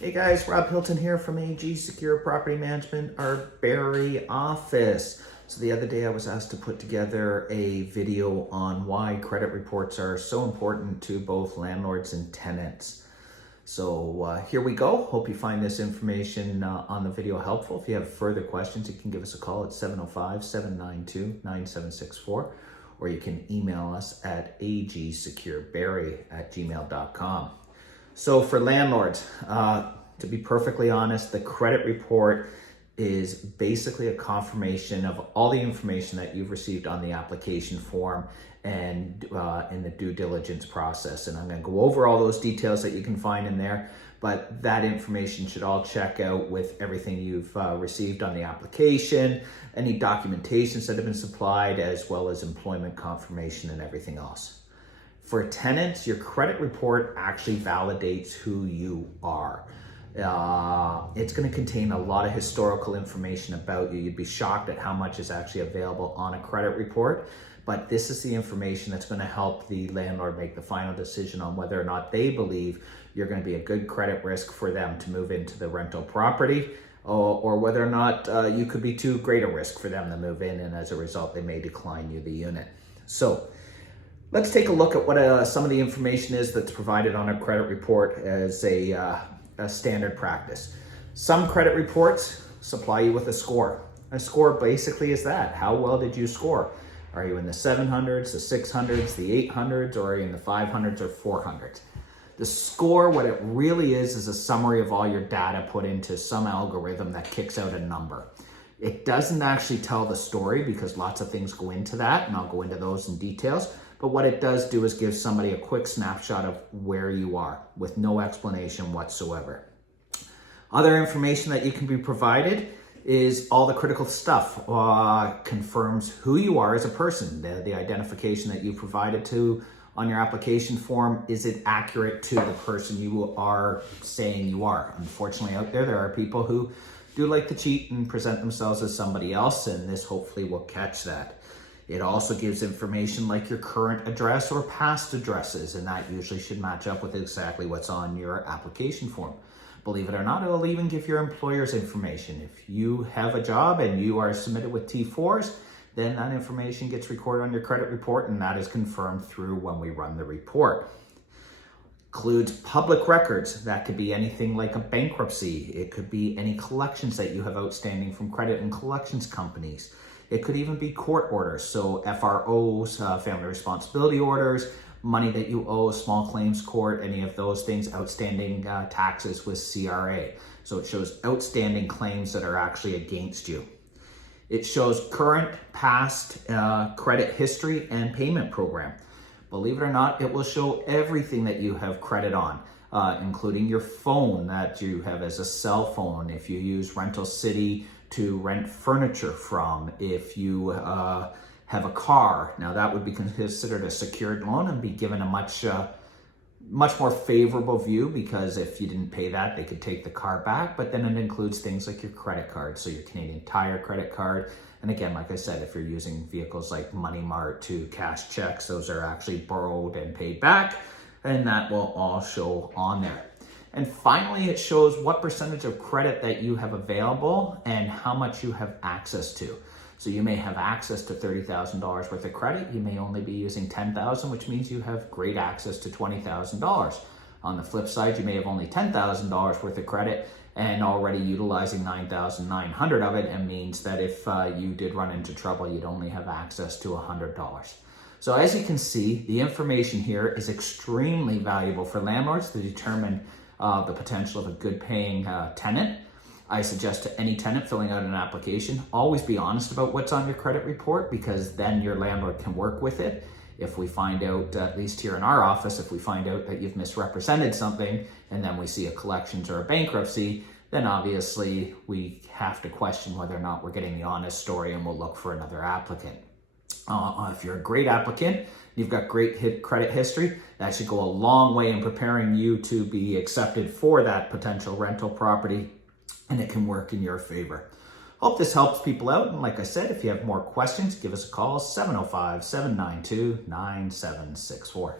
Hey guys, Rob Hilton here from AG Secure Property Management, our Barrie office. So the other day I was asked to put together a video on why credit reports are so important to both landlords and tenants. So here we go. Hope you find this information on the video helpful. If you have further questions, you can give us a call at 705-792-9764, or you can email us at agsecurebarrie@gmail.com. So for landlords, to be perfectly honest, the credit report is basically a confirmation of all the information that you've received on the application form and in the due diligence process. And I'm going to go over all those details that you can find in there, but that information should all check out with everything you've received on the application, any documentations that have been supplied, as well as employment confirmation and everything else. For tenants, your credit report actually validates who you are. It's going to contain a lot of historical information about you. You'd be shocked at how much is actually available on a credit report, but this is the information that's going to help the landlord make the final decision on whether or not they believe you're going to be a good credit risk for them to move into the rental property, or whether or not you could be too great a risk for them to move in, and as a result they may decline you the unit. So let's take a look at what some of the information is that's provided on a credit report as a standard practice. Some credit reports supply you with a score. A score basically is that. How well did you score? Are you in the 700s, the 600s, the 800s, or are you in the 500s or 400s? The score, what it really is a summary of all your data put into some algorithm that kicks out a number. It doesn't actually tell the story because lots of things go into that, and I'll go into those in details. But what it does do is give somebody a quick snapshot of where you are with no explanation whatsoever. Other information that you can be provided is all the critical stuff. Confirms who you are as a person. The identification that you provided to on your application form, is it accurate to the person you are saying you are? Unfortunately, out there are people who do like to cheat and present themselves as somebody else, and this hopefully will catch that. It also gives information like your current address or past addresses, and that usually should match up with exactly what's on your application form. Believe it or not, it'll even give your employer's information. If you have a job and you are submitted with T4s, then that information gets recorded on your credit report, and that is confirmed through when we run the report. Includes public records. That could be anything like a bankruptcy. It could be any collections that you have outstanding from credit and collections companies. It could even be court orders, so FROs, family responsibility orders, money that you owe, small claims court, any of those things, outstanding taxes with CRA. So it shows outstanding claims that are actually against you. It shows current, past credit history and payment program. Believe it or not, it will show everything that you have credit on, including your phone that you have as a cell phone, if you use Rental City to rent furniture from, if you have a car. Now that would be considered a secured loan and be given a much more favorable view, because if you didn't pay that, they could take the car back. But then it includes things like your credit card, so your Canadian Tire credit card. And again, like I said, if you're using vehicles like Money Mart to cash checks, those are actually borrowed and paid back, and that will all show on there. And finally, it shows what percentage of credit that you have available and how much you have access to. So you may have access to $30,000 worth of credit. You may only be using $10,000, which means you have great access to $20,000. On the flip side, you may have only $10,000 worth of credit and already utilizing $9,900 of it, and means that if you did run into trouble, you'd only have access to $100. So as you can see, the information here is extremely valuable for landlords to determine the potential of a good paying tenant. I suggest to any tenant filling out an application, always be honest about what's on your credit report, because then your landlord can work with it. If we find out, at least here in our office, if we find out that you've misrepresented something and then we see a collections or a bankruptcy, then obviously we have to question whether or not we're getting the honest story, and we'll look for another applicant. If you're a great applicant, you've got great credit history, that should go a long way in preparing you to be accepted for that potential rental property, and it can work in your favor. Hope this helps people out. And like I said, if you have more questions, give us a call, 705-792-9764.